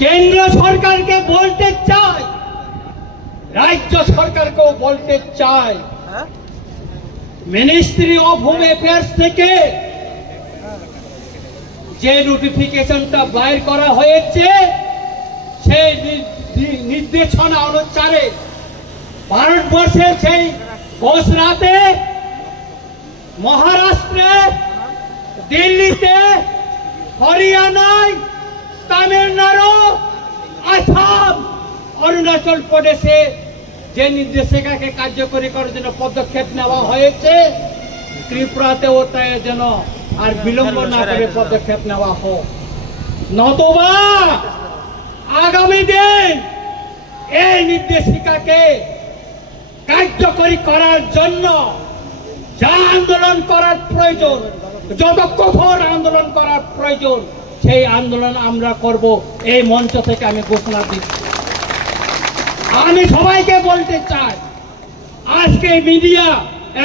কেন্দ্র সরকারকে বলতে চাই, রাজ্য সরকারকেও বলতে চাই, মিনিস্ট্রি অফ হোম অ্যাফেয়ার্স থেকে যে নোটিফিকেশনটা বাইর করা হয়েছে সেই নির্দেশনা অনুসারে ভারতবর্ষের সেই গুজরাটে, মহারাষ্ট্রে, দিল্লিতে, হরিয়ানায়, তামিলনাড়ু, আসাম, অরুণাচল প্রদেশে যে নির্দেশিকাকে কার্যকরী করার জন্য পদক্ষেপ নেওয়া হয়েছে, ত্রিপুরাতেও তাই যেন আর বিলম্ব না করে পদক্ষেপ নেওয়া হোক। নতুবা আগামী দিন এই নির্দেশিকাকে কার্যকরী করার জন্য যা আন্দোলন করার প্রয়োজন, যত কঠোর আন্দোলন করার প্রয়োজন, সেই আন্দোলন আমরা করব। এই মঞ্চ থেকে আমি ঘোষণা দিচ্ছি। আমি সবাইকে বলতে চাই, আজকে মিডিয়া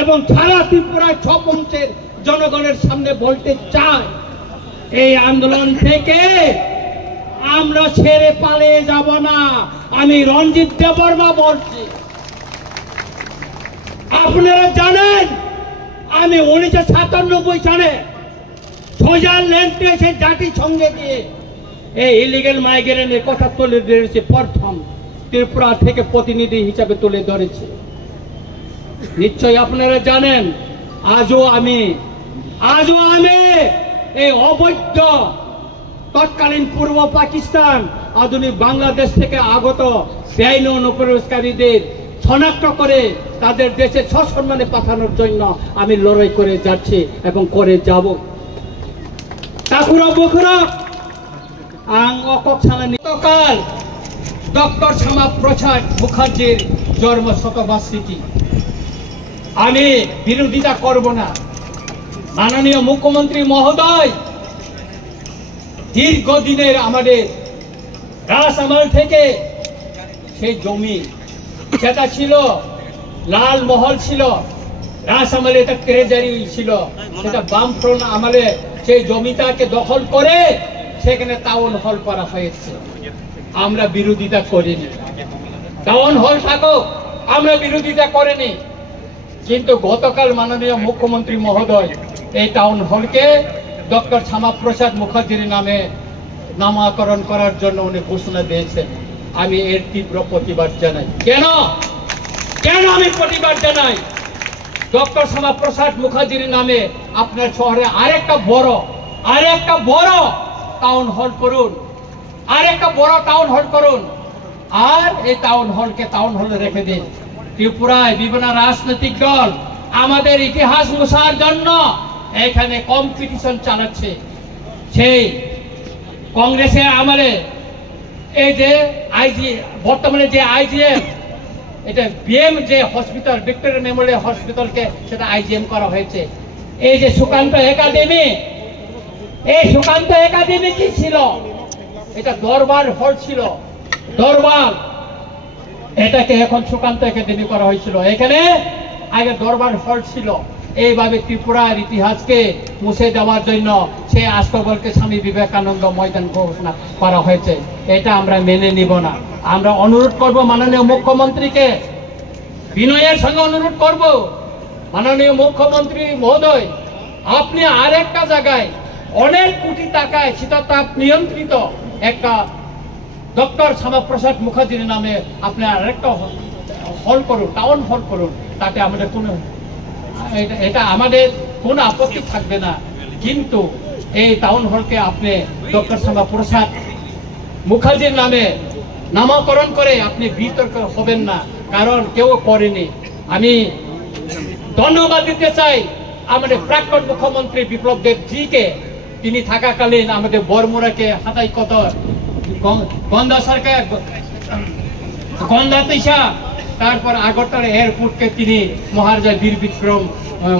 এবং সারা ত্রিপুরার সব অংশের জনগণের সামনে বলতে চাই, এই আন্দোলন থেকে আমরা ছেড়ে পালিয়ে যাব না। আমি রঞ্জিত দেববর্মা বলছি। আপনারা জানেন আমি 1997 সালে সুইজারল্যান্ডে এসে জাতিসংঘে দিয়ে এই ইলিগেল মাইগ্রেন্টের কথা তুলে ধরেছে, প্রথম ত্রিপুরা থেকে প্রতিনিধি হিসাবে তুলে ধরেছে। নিশ্চয়ই আপনারা জানেন আজও আমি এই অবৈধ তৎকালীন পূর্ব পাকিস্তান, আধুনিক বাংলাদেশ থেকে আগত বেআইনি অনুপ্রবেশকারীদের শনাক্ত করে তাদের দেশে সসম্মানে পাঠানোর জন্য আমি লড়াই করে যাচ্ছি এবং করে যাব। গতকাল ডক্টর শ্যামাপ্রসাদ মুখার্জির জন্ম শতবার্ষিকী। আমি বিরোধিতা করব না। মাননীয় মুখ্যমন্ত্রী মহোদয় দীর্ঘদিনের আমাদের রাজআমল থেকে সেই জমি, সেটা ছিল লাল মহল ছিল, রাজআমলে এটা ট্রেজারি ছিল, সেটা বামফ্রন্ট আমলে সেই জমিটাকে দখল করে সেখানে টাউন হল করা হয়েছে। আমরা বিরোধিতা করিনি, টাউন হল থাকুক, আমরা বিরোধিতা করিনি। কিন্তু গতকাল মাননীয় মুখ্যমন্ত্রী মহোদয় এই টাউন হলকে ডক্টর শ্যামাপ্রসাদ মুখার্জির নামে নামকরণ করার জন্য উনি ঘোষণা দিয়েছেন। আমি এর তীব্র প্রতিবাদ জানাই। কেন আমি প্রতিবাদ জানাই? ডক্টর শ্যামাপ্রসাদ মুখার্জির নামে আপনার শহরে আরেকটা বড় টাউন হল করুন, আর এই টাউন হলকে টাউন হলে রেখে দিন। ত্রিপুরায় বিভিন্ন রাজনৈতিক দল আমাদের ইতিহাস মুছার জন্য এখানে কম্পিটিশন চালাচ্ছে। সেই কংগ্রেসের আমলে এই যে বর্তমানে যে আইজিএম, এটা বিএম যে হসপিটাল, ভিক্টোরিয়া মেমোরিয়াল হসপিটালকে সেটা আইজিএম করা হয়েছে। এই যে সুকান্ত একাডেমি, এই সুকান্ত একাডেমি কি ছিল? এটা দরবার হল ছিল, দরবার। এটাকে এখন সুকান্ত একাডেমি করা হয়েছিল। এখানে আগে দরবার হল ছিল। এইভাবে ত্রিপুরার ইতিহাসকে মুছে দেওয়ার জন্য সেই আস্তবলকে স্বামী বিবেকানন্দ ময়দান ঘোষণা করা হয়েছে। এটা আমরা মেনে নিব না। আমরা অনুরোধ করব মাননীয় মুখ্যমন্ত্রীকে, বিনয়ের সঙ্গে অনুরোধ করব, মাননীয় মুখ্যমন্ত্রী মহোদয়, আপনি আরেকটা জায়গায় অনেক কোটি টাকায় শীততাপ নিয়ন্ত্রিত একটা ডক্টর শ্যামাপ্রসাদ মুখার্জির নামে আপনি আরেকটা হল করুন, টাউন হল করুন। তাতে আমাদের এটা আমাদের কোনো আপত্তি থাকবে না। কিন্তু এই টাউন হলকে আপনি ডক্টর শ্যামাপ্রসাদ মুখার্জির নামে নামকরণ করে আপনি বিতর্ক হবেন না, কারণ কেউ করেনি। আমি ধন্যবাদ দিতে চাই আমাদের প্রাক্তন মুখ্যমন্ত্রী বিপ্লব দেবজিকে। তিনি থাকাকালীন আমাদের বরমুড়াকে হাতাই কতর, গন্ধা সরকার, গন্ধা তিসা, তারপর আগরতলা এয়ারপোর্টকে তিনি মহারাজা বীর বিক্রম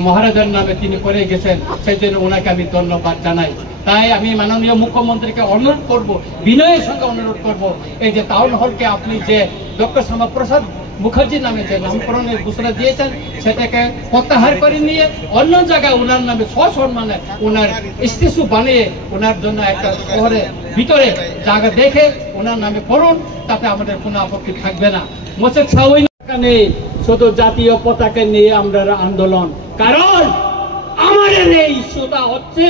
মহারাজার নামে তিনি করে গেছেন। সেই জন্য ওনাকে আমি ধন্যবাদ জানাই। তাই আমি মাননীয় মুখ্যমন্ত্রীকে অনুরোধ করব, বিনয়ের সঙ্গে অনুরোধ করব, এই যে টাউন হলকে আপনি যে ডক্টর শ্যামাপ্রসাদ মুখার্জি নামে যে নামকরণের ঘোষণা দিয়েছেন সেটাকে প্রত্যাহার করে নিয়ে অন্য জায়গায় ওনার নামে সসম্মানে ওনার স্ট্যাচু বানিয়ে ওনার জন্য একটা শহরে ভিতরে জায়গা দেখে ওনার নামে করুন, তাতে আমাদের কোনো আপত্তি থাকবে না। মোশেক সাউই নেই, শুধু জাতীয় পতাকা নিয়ে আমরা আন্দোলন, কারণ আমাদের এই ইস্যুটা হচ্ছে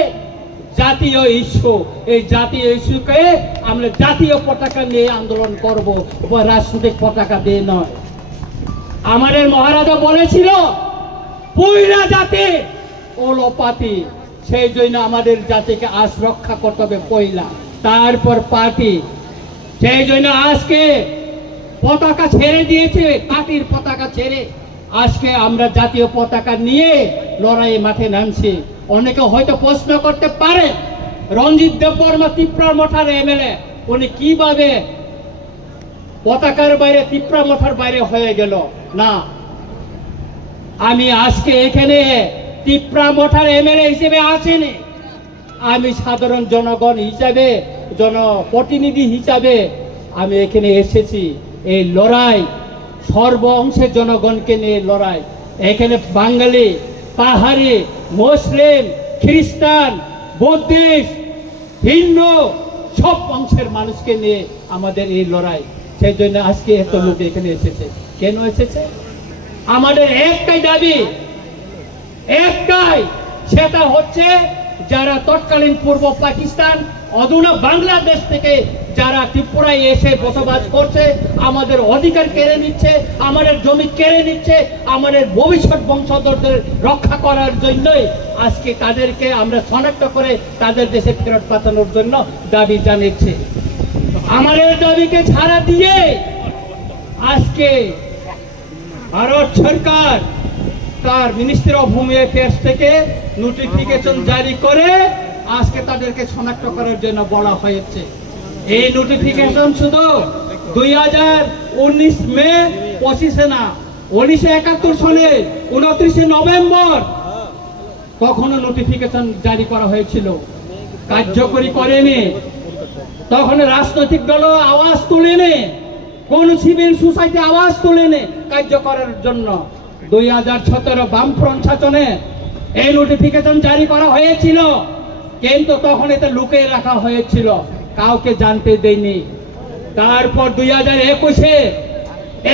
জাতীয় ইস্যু। এই জাতীয় ইস্যুকে আমরা জাতীয় পতাকা নিয়ে আন্দোলন করব, রাজনৈতিক পতাকা দিয়ে নয়। আমাদের মহারাজা বলেছিল পয়লা জাতি ওলোপাতি, সেই জন্য আমাদের জাতিকে আজ রক্ষা করতে হবে পয়লা, তারপর পার্টি। সেই জন্য আজকে পতাকা ছেড়ে দিয়েছে, পার্টির পতাকা ছেড়ে আজকে আমরা জাতীয় পতাকা নিয়ে লড়াই মাঠে নামছি। অনেকে হয়তো প্রশ্ন করতে পারে রঞ্জিত দেববর্মা ত্রিপুরা মঠার এমএলএ, উনি কিভাবে পতাকার বাইরে ত্রিপুরা মঠার বাইরে হয়ে গেল? না, আমি আজকে এখানে ত্রিপুরা মঠার এমএলএ হিসেবে আসিনি, আমি সাধারণ জনগণ হিসাবে, জনপ্রতিনিধি হিসাবে আমি এখানে এসেছি। এই লড়াই সর্ব অংশের জনগণকে নিয়ে লড়াই। এখানে বাঙালি, পাহাড়ি, মুসলিম, খ্রিস্টান, বৌদ্ধিস্ট, হিন্দু সব অংশের মানুষকে নিয়ে আমাদের এই লড়াই। সেই জন্য আজকে এত লোক এখানে এসেছে। কেন এসেছে? আমাদের একটাই দাবি, একটাই, সেটা হচ্ছে যারা তৎকালীন পূর্ব পাকিস্তান, অধুনা বাংলাদেশ থেকে যারা ত্রিপুরায় এসে বসবাস করছে, আমাদের অধিকার কেড়ে নিচ্ছে, আমাদের জমি কেড়ে নিচ্ছে, আমাদের ভবিষ্যৎ বংশধরদের রক্ষা করার জন্যই আজকে তাদেরকে আমরা শনাক্ত করে তাদের দেশে ফেরত পাঠানোর জন্য দাবি জানিয়েছি। আমাদের দাবিকে ছাড়া দিয়ে আজকে ভারত সরকার তার মিনিস্ট্রি অফ হোম অ্যাফেয়ার্স থেকে নোটিফিকেশন জারি করে আজকে তাদেরকে শনাক্ত করার জন্য বলা হয়েছে। এই নোটিফিকেশন শুধু 2019 মে 25 না, 1971 সালে 29 নভেম্বর তখনও নোটিফিকেশন জারি করা হয়েছিল, কার্যকরী করেনি। তখন রাজনৈতিক দল আওয়াজ তুলেনি, কোন সিভিল সোসাইটি আওয়াজ তুলেনি কার্য করার জন্য। 2017 বামফ্রন্ট শাসনে এই নোটিফিকেশন জারি করা হয়েছিল, কিন্তু তখন এটা লুকিয়ে রাখা হয়েছিল, কাউকে জানতে দেয়নি। তারপর 2021-এ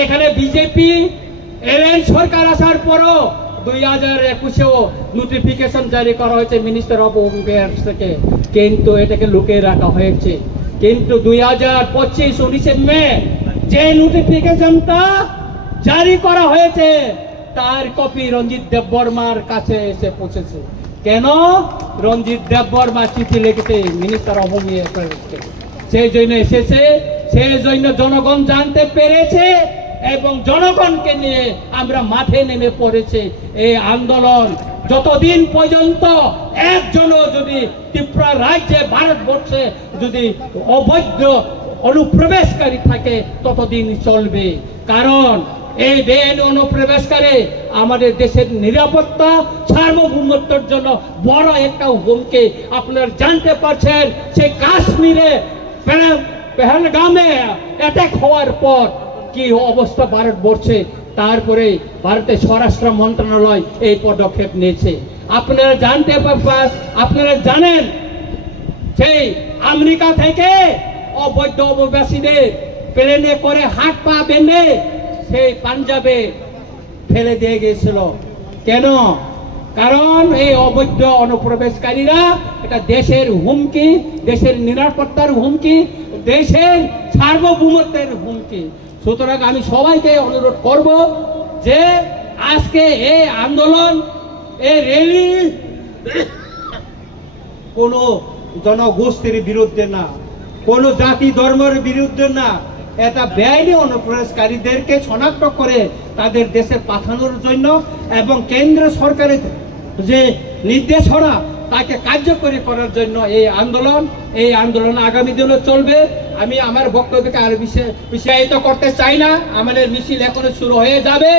এখানে বিজেপি এলএন সরকার আসার পরও 2021-এও নোটিফিকেশন জারি করা হয়েছে মিনিস্টার অফ হোম অ্যাফেয়ার্স থেকে, কিন্তু এটাকে লুকিয়ে রাখা হয়েছে। কিন্তু 2025 19 মে যে নোটিফিকেশনটা জারি করা হয়েছে তার কপি রঞ্জিত দেববর্মার কাছে এসে পৌঁছেছে। কেন? রঞ্জিত দেববর্মা চিঠি লিখেছে মিনিস্টার অফ হোম অ্যাফেয়ার্সকে, সেই জন্য এসেছে, সেই জন্য জনগণ জানতে পেরেছে এবং জনগণকে নিয়ে আমরা মাঠে নেমে পড়েছে। এই আন্দোলন যতদিন পর্যন্ত একজনও যদি ত্রিপুরা রাজ্যে, ভারতবর্ষে যদি অবৈধ অনুপ্রবেশকারী থাকে ততদিন চলবে। কারণ এই বেআইনি অনুপ্রবেশকারী আমাদের দেশের নিরাপত্তা, সার্বভৌমত্বের জন্য বড় একটা হুমকি। আপনারা জানতে পারছেন সেই কাশ্মীরে পেহেলগামে অ্যাটাক হওয়ার পর কি অবস্থা ভারতবর্ষে, তারপরে ভারতের স্বরাষ্ট্র মন্ত্রণালয় এই পদক্ষেপ নিয়েছে। আপনারা জানেন সেই আমেরিকা থেকে অবৈধ অভিবাসীদের প্লেনে করে হাত পা বেঁধে সেই পাঞ্জাবে ফেলে দিয়ে গিয়েছিল। কেন? কারণ এই অবৈধ অনুপ্রবেশকারীরা এটা দেশের হুমকি, দেশের নিরাপত্তার হুমকি, দেশের সার্বভৌমত্বের হুমকি। সুতরাং আমি সবাইকে অনুরোধ করব যে আজকে এই আন্দোলন, এই র্যালি কোন জনগোষ্ঠীর বিরুদ্ধে না, কোন জাতি ধর্মের বিরুদ্ধে না, এটা বেআইনি অনুপ্রবেশকারীদেরকে শনাক্ত করে তাদের দেশে পাঠানোর জন্য এবং কেন্দ্র সরকারের যে নির্দেশনা তাকে কার্যকরী করার জন্য এই আন্দোলন আগামী দিনে চলবে। আমি আমার বক্তব্যকে আর বিশেষায়িত করতে চাই না, আমাদের মিছিল এখনো শুরু হয়ে যাবে।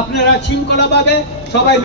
আপনারা শৃঙ্খলাভাবে সবাই